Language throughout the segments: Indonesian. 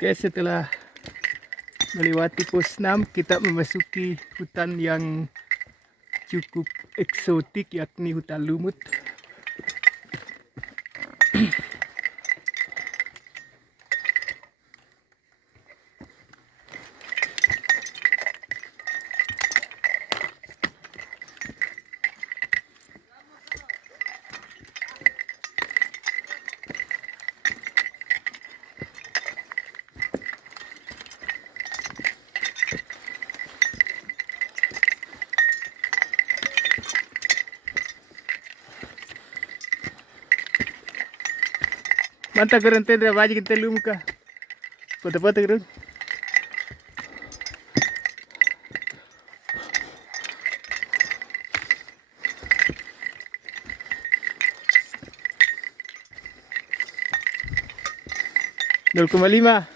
Oke, setelah melewati pos 6, kita memasuki hutan yang cukup eksotik, yakni hutan lumut. Mantap keren tenda baju kita lumka. Foto-foto keren. Nol koma lima.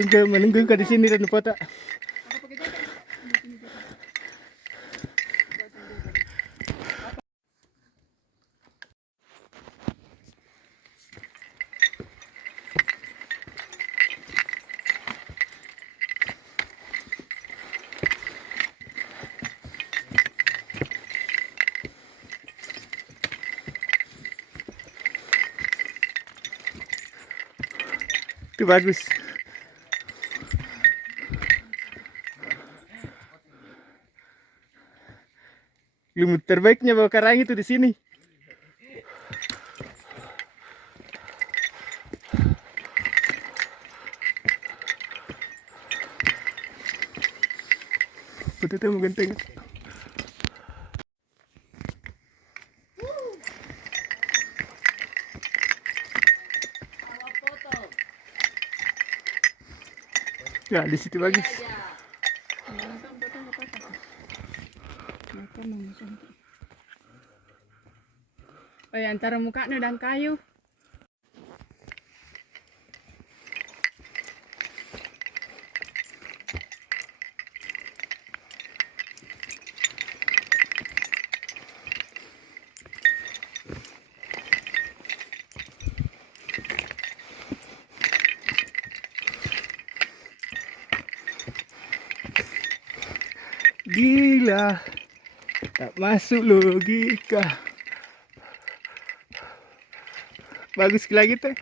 Tunggu menunggu ke di sini dan foto. Itu bagus. Lumut terbaiknya bawa karang itu di sini. Foto itu mau ganteng. Ya, di situ bagus. Oh ya, antara mukanya dan kayu. Gila, tak masuk logika. Bagus lagi tuh.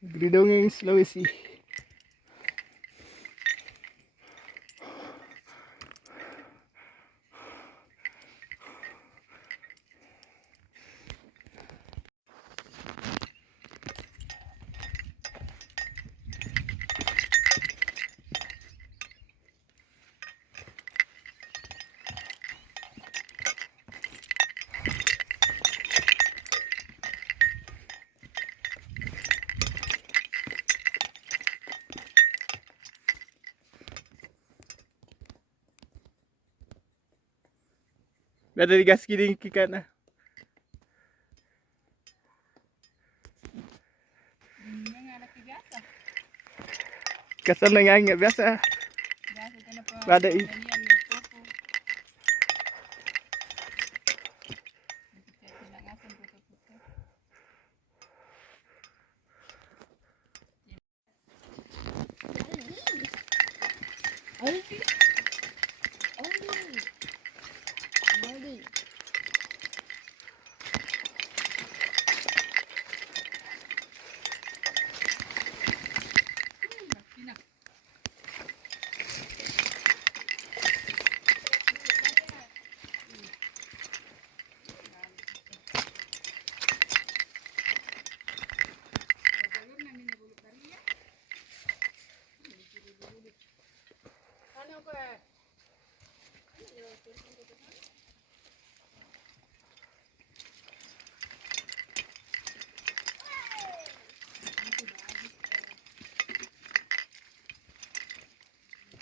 Negeri Dongeng Sulawesi. Gak ada digas kiri ke kanan. Kesan dengan nggak biasa. Ada i.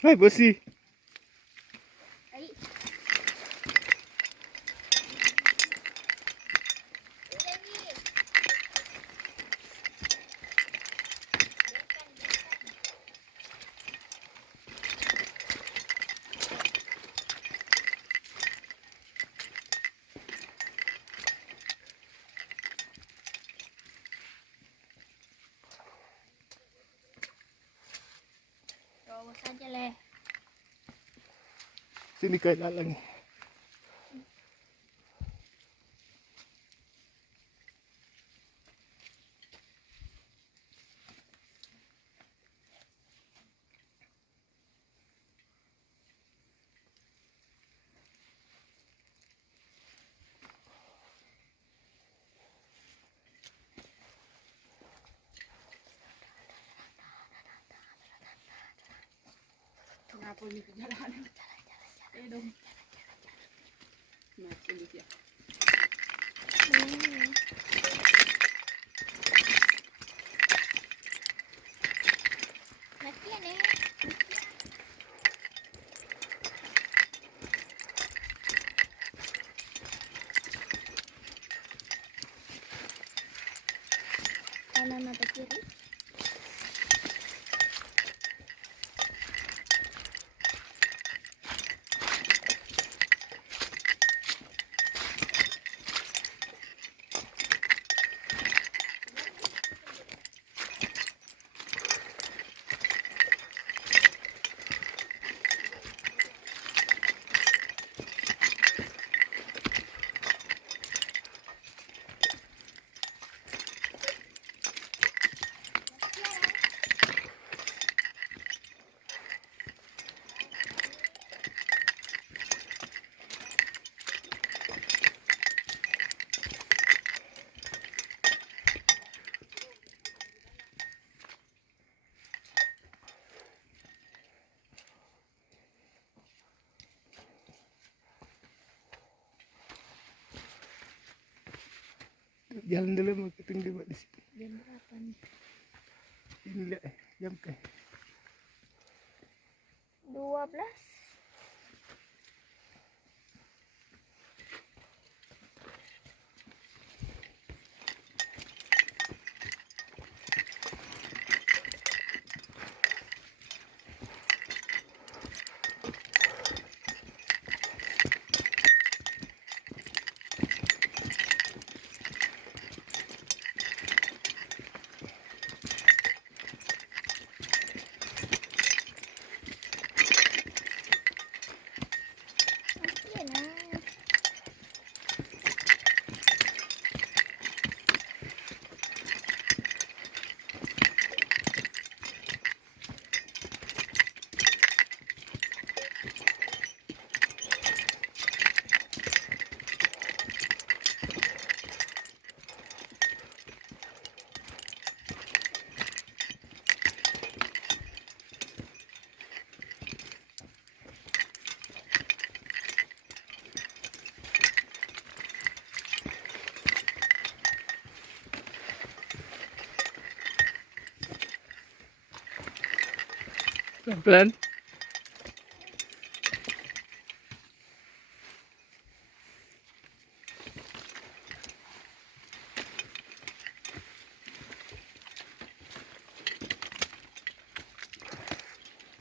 Hai bosi. Sini kayo lalang. Ngapon ni jalan. Dong. Mas ini dia. Kanan atau kiri? Jalan dulu mau ketemu buat di situ. Jam berapa nih? Ini lihat jam ke. 12. Oke, nah. Pelan-pelan.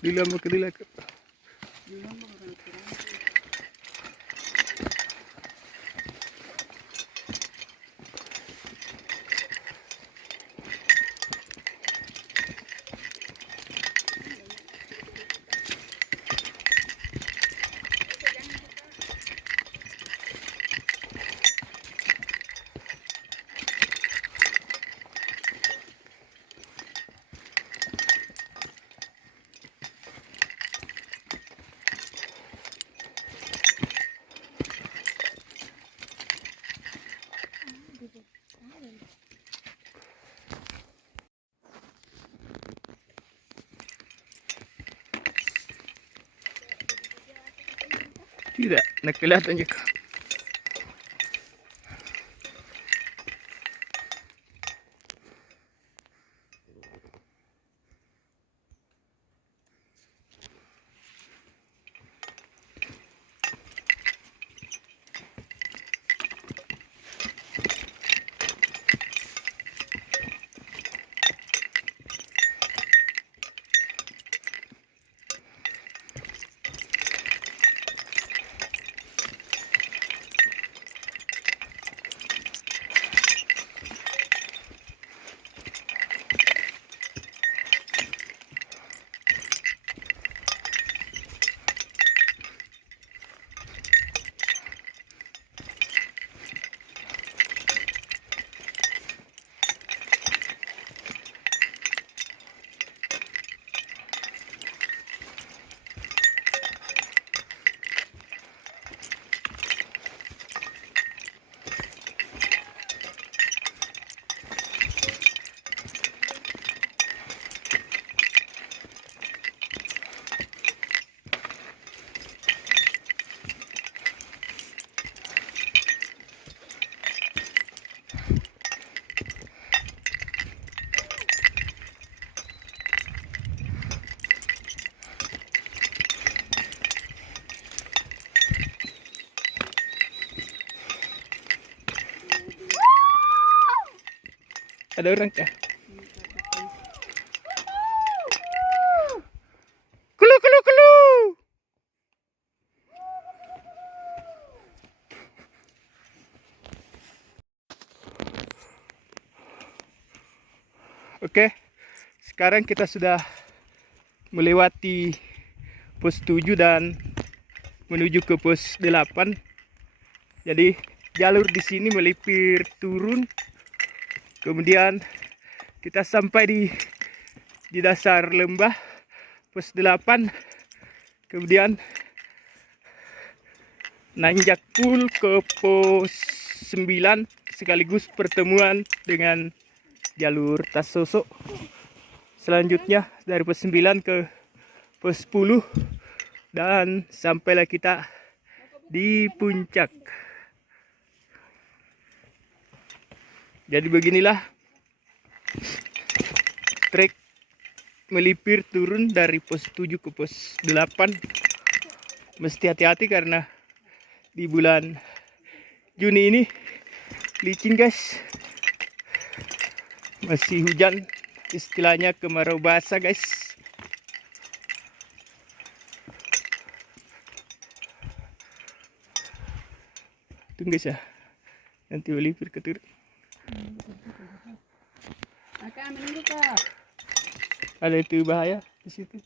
Dila mau ke dila ke. Tidak, nak kelihatan juga. Ada orang kah? Kulu kulu kulu. Oke, sekarang kita sudah melewati pos 7 dan menuju ke pos 8. Jadi jalur di sini melipir turun. Kemudian kita sampai di dasar lembah pos 8. Kemudian nanjak full ke pos 9 sekaligus pertemuan dengan jalur Tasoso. Selanjutnya dari pos 9 ke pos 10 dan sampailah kita di puncak. Jadi beginilah trek melipir turun dari pos 7 ke pos 8. Mesti hati-hati karena di bulan Juni ini licin guys. Masih hujan, istilahnya kemarau basah guys. Tunggu guys ya, nanti melipir ke turun. Maka menunggu kak. Ada itu bahaya di situ.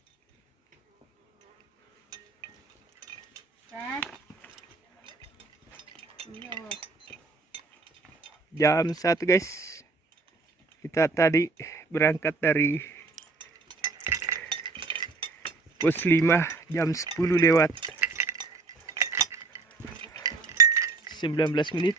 Kak. Iya. Jam 1 guys. Kita tadi berangkat dari pos 5 jam 10 lewat 19 menit.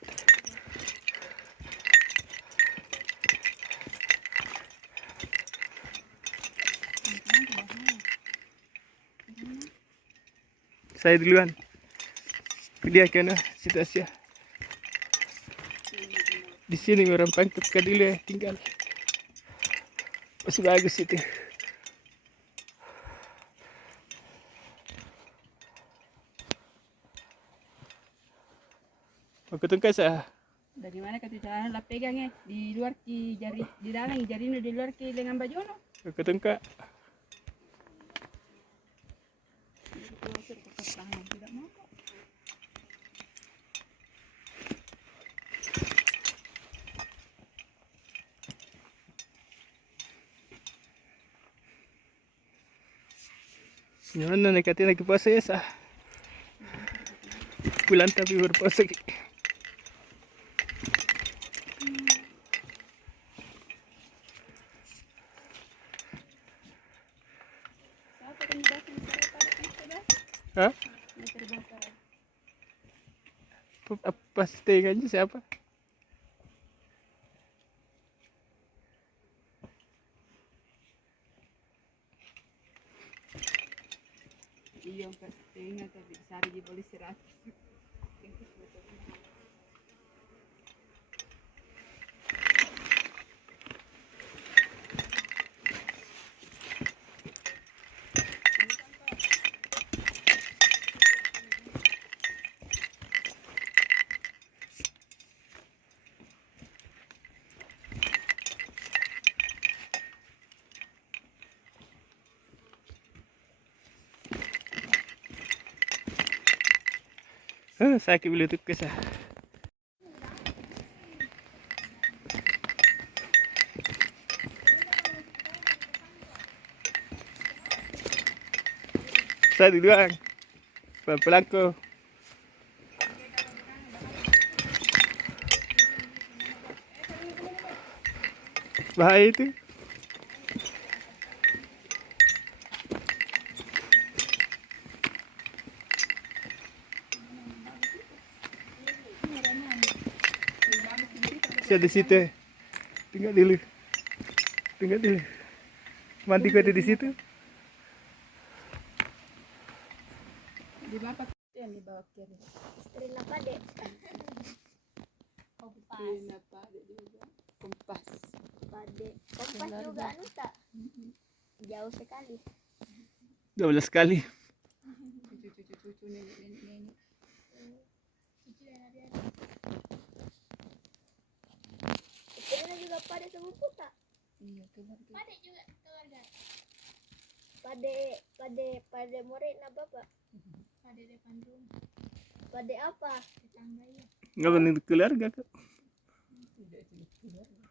Saya duluan. Dia kena situasi. Di sini orang pangkep ke dulu ya, tinggal. Masih bagus itu. Mau ketungkas ah? Dari mana kata jalan lah pegang ya di luar ki jari di dalam jari di luar ki lengan baju no. Mau ketungkas. Tidak mau. Gimana nekatin lagi puasa ya sah? Bulan tapi berpuasa. Hah? Apa setengahnya siapa? Iya, pasti tapi sari di polisi ratus. Sakit beli tukis ah. Saya duluan. Pelan-pelan kok. Bahaya itu. Saya di situ. Tinggal dulu. Tinggal dulu. Mandi kau di situ. Di bapak yang di bawah kiri. Istri apa dek? Kompas. Apa ada juga? Kompas. Pade. Kompas juga anu tak? Jauh sekali. 12 kali. Cucu nenek. Istrinya juga pada sepupu tak? Iya, keluarga. Pada juga keluarga. Pada murid na bapak. Pada depan rumah. Pada apa? Tetangga ya. Enggak penting keluarga kok. Tidak cuma keluarga.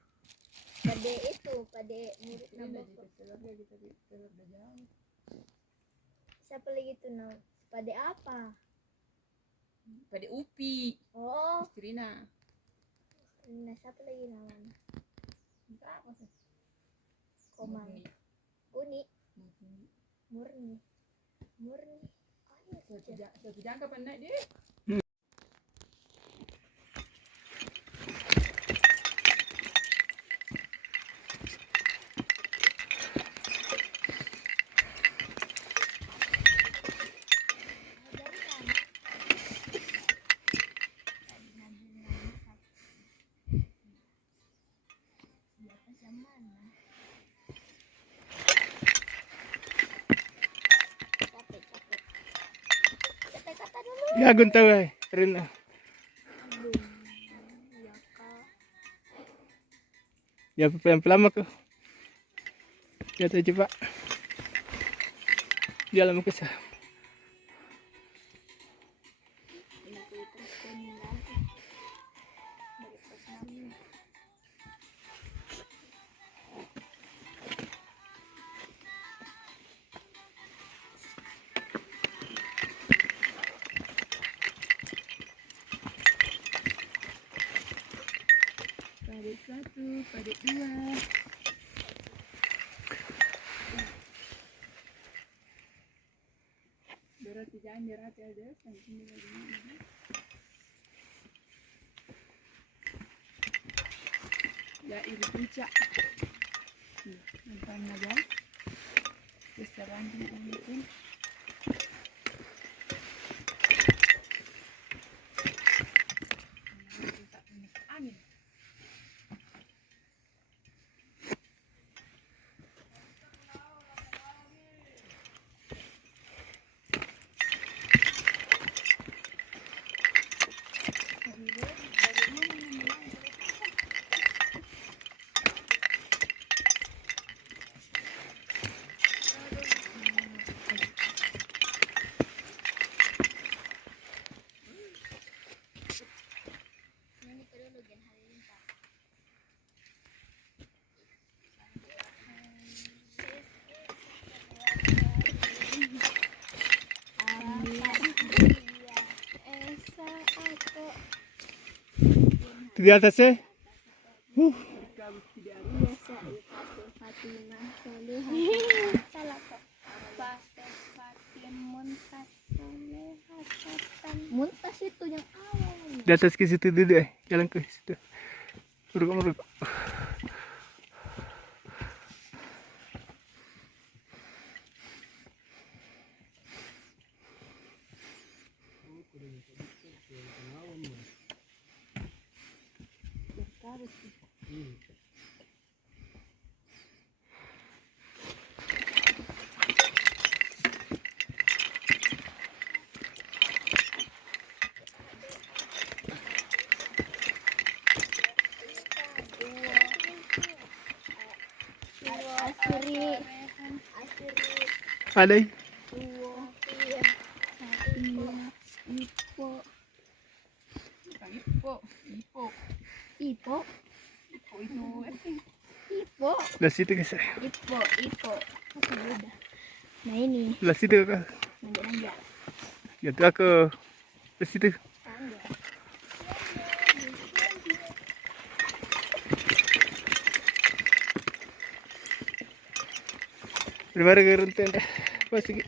Pada itu, pada murid na Tidak bapak. juga keluarga kita keluarga jauh. Siapa lagi tuh no? Pada apa? Pada Upi, Oh, istrina. nah siapa lagi namanya? Entah apa sih. Komang. Murni. Uni, Murni. murni, murni. Oh, iya, Satu jangka pandai dia. capek. Kata dulu. Ya gun tahu ay. Rin. Aduh, ya kak. Ya pelan-pelan aku. Ya tuh coba. Jalan ke sana. Ini tuh terus kuning lagi. Dari pas nabi. Pada satu, pada dua. Berarti jangan dirati ada sampai ini lagi. Ya ini puncak. Nampak aja. Besaran ini pun. Angin. Ini dulu gen hari ini pak. Esa aku. Di atasnya. Biasa Fatimah Solihah. Salah kok. Muntas Solihah. Muntas itu yang awal. Di atas ke situ dulu ay. Jalan ke situ. Meruk. Asri. Ada. Ipo. Bukan Ipo. Ipo. Ipo itu. Ipo. Di situ guys. Ipo. Apa beda? Nah ini. Di situ kak. Nanda. Ya tuh aku. Di situ. Tangga. Primero que rentenda. Pues sí.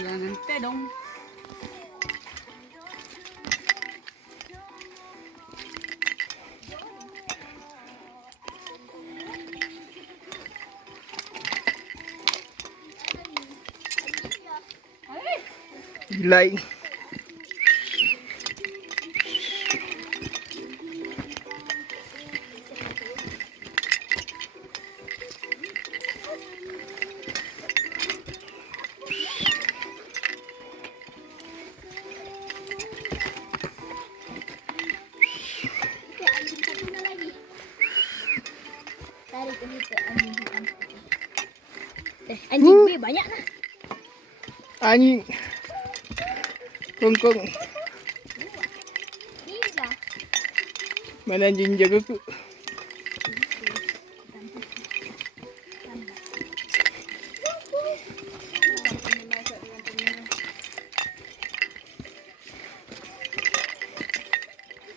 Jangan teh dong. Gilai. Tarik ke situ anjing hitam putih. Anjing B banyak nah. Anjing. Kongkong. Gila. Mana anjing jagaku?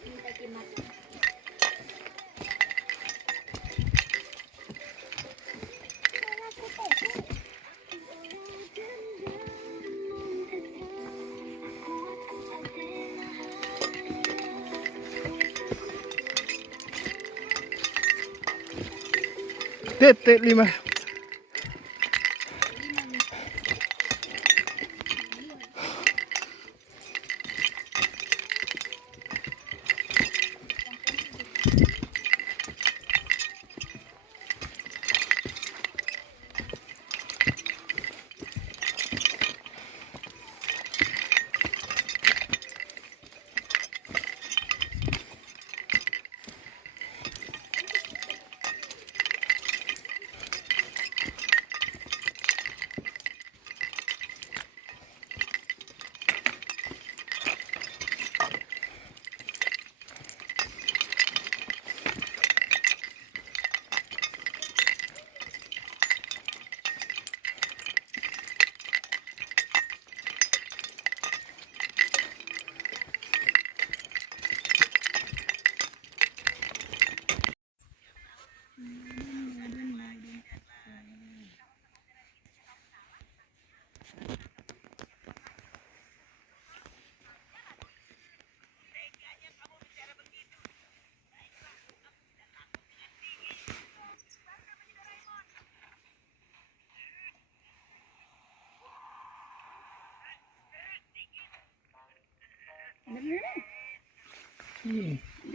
Minta dimakan. Titik 5.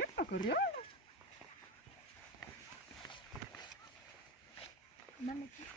Apa Korea? Mana sih?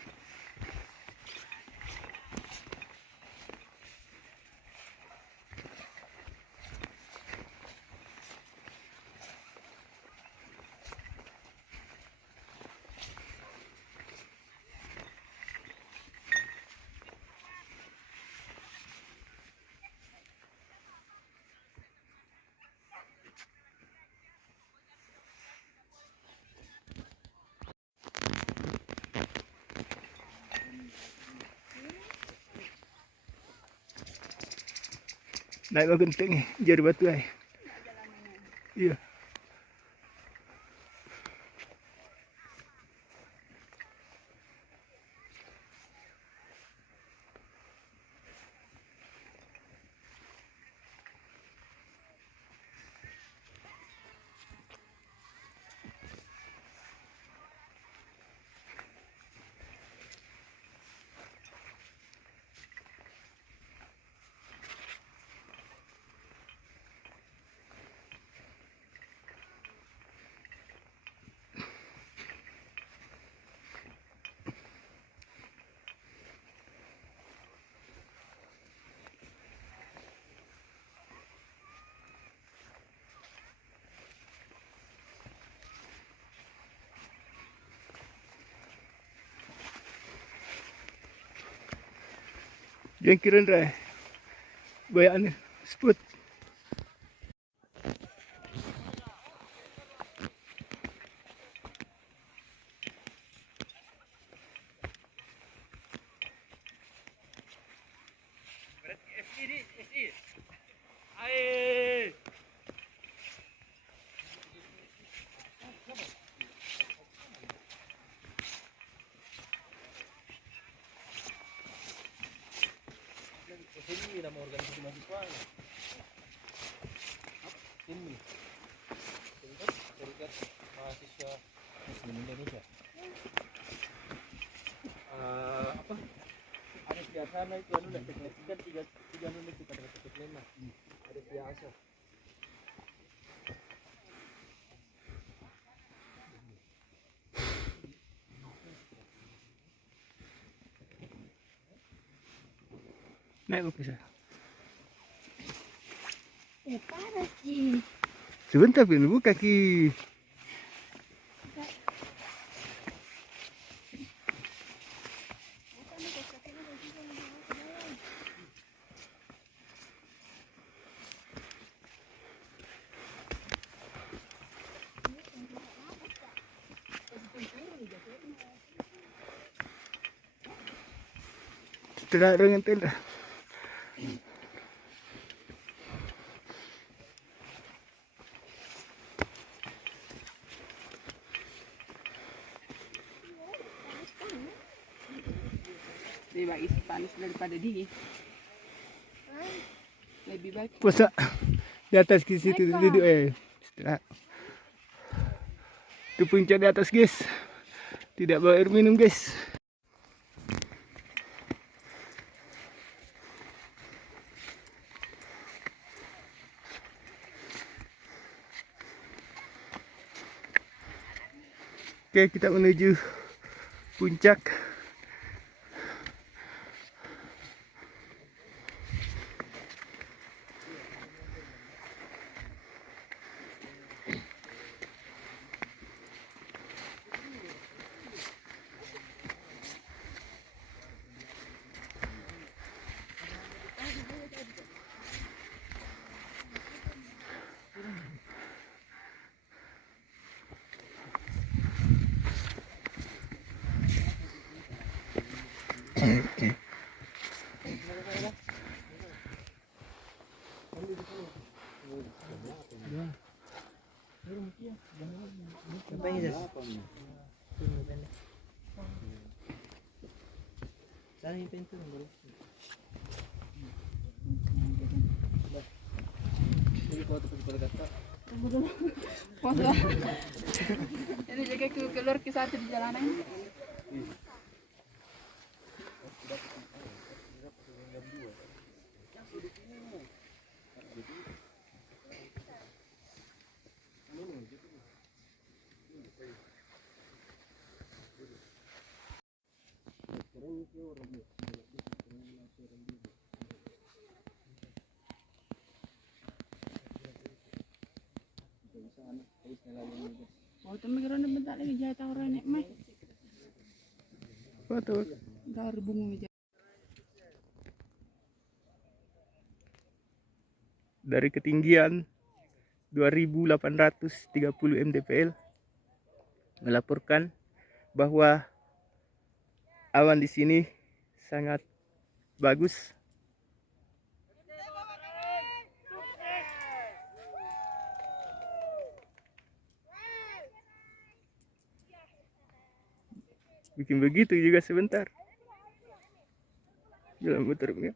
Naik ke genting jadi batu ay. Iya. Yang kira rai. Bayaan sput. Sini nama organisasi mahasiswa. Sini. Serikat Mahasiswa Muslim Indonesia. Apa? Ada biasa itu anu dah kan tiga anu itu pada teknik lima. Ada biasa. Naik ke sana. Parah sih. Sebentar Vin, bu kaki. Istirahat dengan tenda. Lebih baik panas daripada dingin. Lebih baik. Puasa di atas ke situ duduk istirahat. Itu puncak di atas guys. Tidak bawa air minum guys. Oke, kita menuju puncak. Sana yung pinto ng balik. Hindi ko ito pagkata. Puasa. Ini juga keluar ke satu di jalanan. Oh, tu mikir ni bentar lagi jatah orang ni mai. Foto. Dari bunga aja. Dari ketinggian 2830 mdpl melaporkan bahwa awan di sini sangat bagus. Bikin begitu juga sebentar. Jalan muter ya.